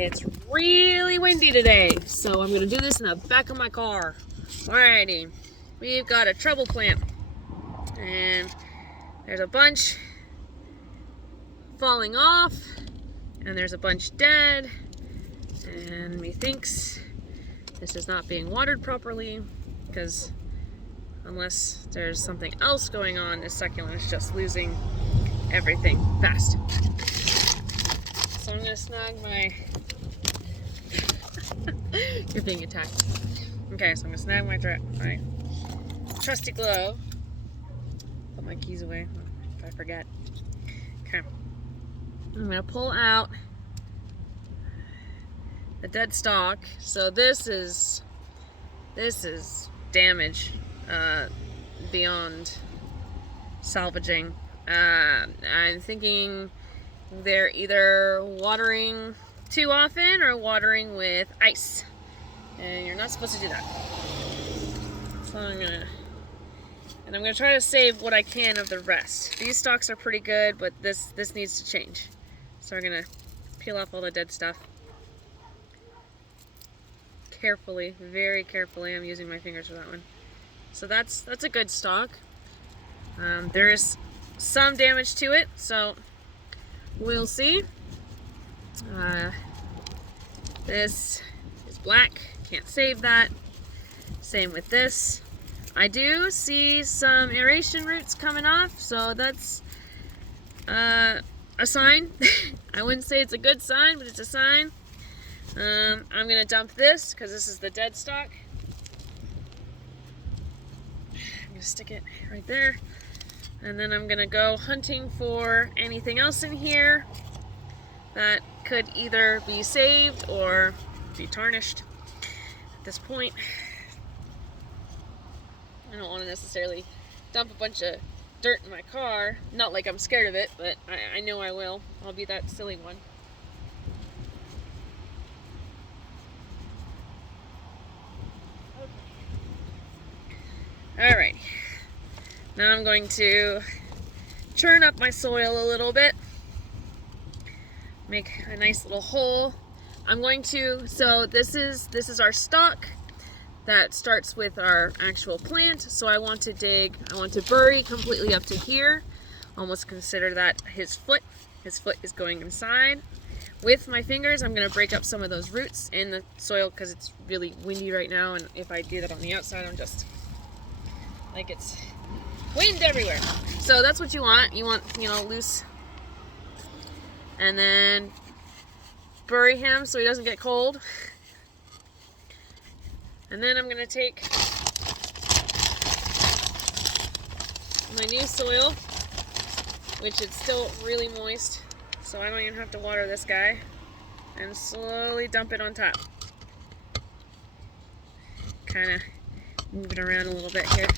It's really windy today, so I'm gonna do this in the back of my car. Alrighty, we've got a treble plant, and there's a bunch falling off, and there's a bunch dead, and methinks this is not being watered properly, because unless there's something else going on, this succulent is just losing everything fast. So I'm gonna snag my... You're being attacked. Okay, so I'm gonna snag my trusty glove. Put my keys away if I forget. Okay. I'm gonna pull out the dead stalk. So this is damage beyond salvaging. I'm thinking they're either watering too often or watering with ice, and you're not supposed to do that. So I'm gonna try to save what I can of the rest. These stalks are pretty good, but this needs to change. So we're gonna peel off all the dead stuff carefully, very carefully. I'm using my fingers for that one. So that's a good stalk. There is some damage to it, so we'll see. This is black, can't save that. Same with this. I do see some aeration roots coming off, so that's a sign. I wouldn't say it's a good sign, but it's a sign. I'm gonna dump this because this is the dead stalk. I'm gonna stick it right there. And then I'm gonna go hunting for anything else in here that could either be saved or be tarnished at this point. I don't want to necessarily dump a bunch of dirt in my car. Not like I'm scared of it, but I know I will. I'll be that silly one. Okay. Alright. Now I'm going to churn up my soil a little bit. Make a nice little hole. I'm going to, so this is our stalk that starts with our actual plant. So I want to bury completely up to here. Almost consider that his foot. His foot is going inside. With my fingers, I'm gonna break up some of those roots in the soil because it's really windy right now, and if I do that on the outside, I'm just like, it's wind everywhere. So that's what you want. You want, loose. And then bury him so he doesn't get cold. And then I'm going to take my new soil, which is still really moist, so I don't even have to water this guy, and slowly dump it on top. Kind of move it around a little bit here.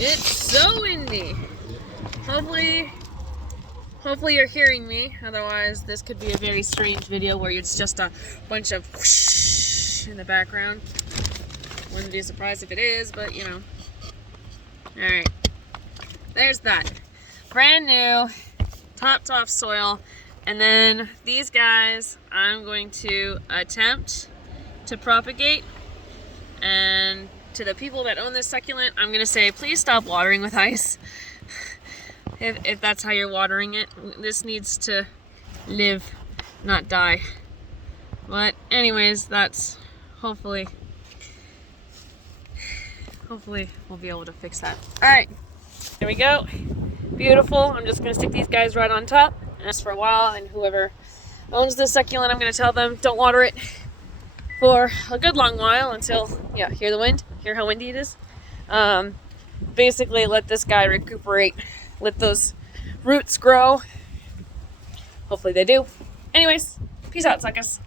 It's so windy. Hopefully you're hearing me. Otherwise, this could be a very strange video where it's just a bunch of whoosh in the background. Wouldn't be surprised if it is, but Alright. There's that. Brand new, topped off soil. And then these guys, I'm going to attempt to propagate. And to the people that own this succulent, I'm going to say, please stop watering with ice. If that's how you're watering it. This needs to live, not die. But anyways, that's hopefully we'll be able to fix that. Alright, there we go. Beautiful. I'm just going to stick these guys right on top. That's for a while, and whoever owns this succulent, I'm going to tell them, don't water it for a good long while until, hear the wind, hear how windy it is. Basically let this guy recuperate, let those roots grow. Hopefully they do. Anyways, peace out, suckers.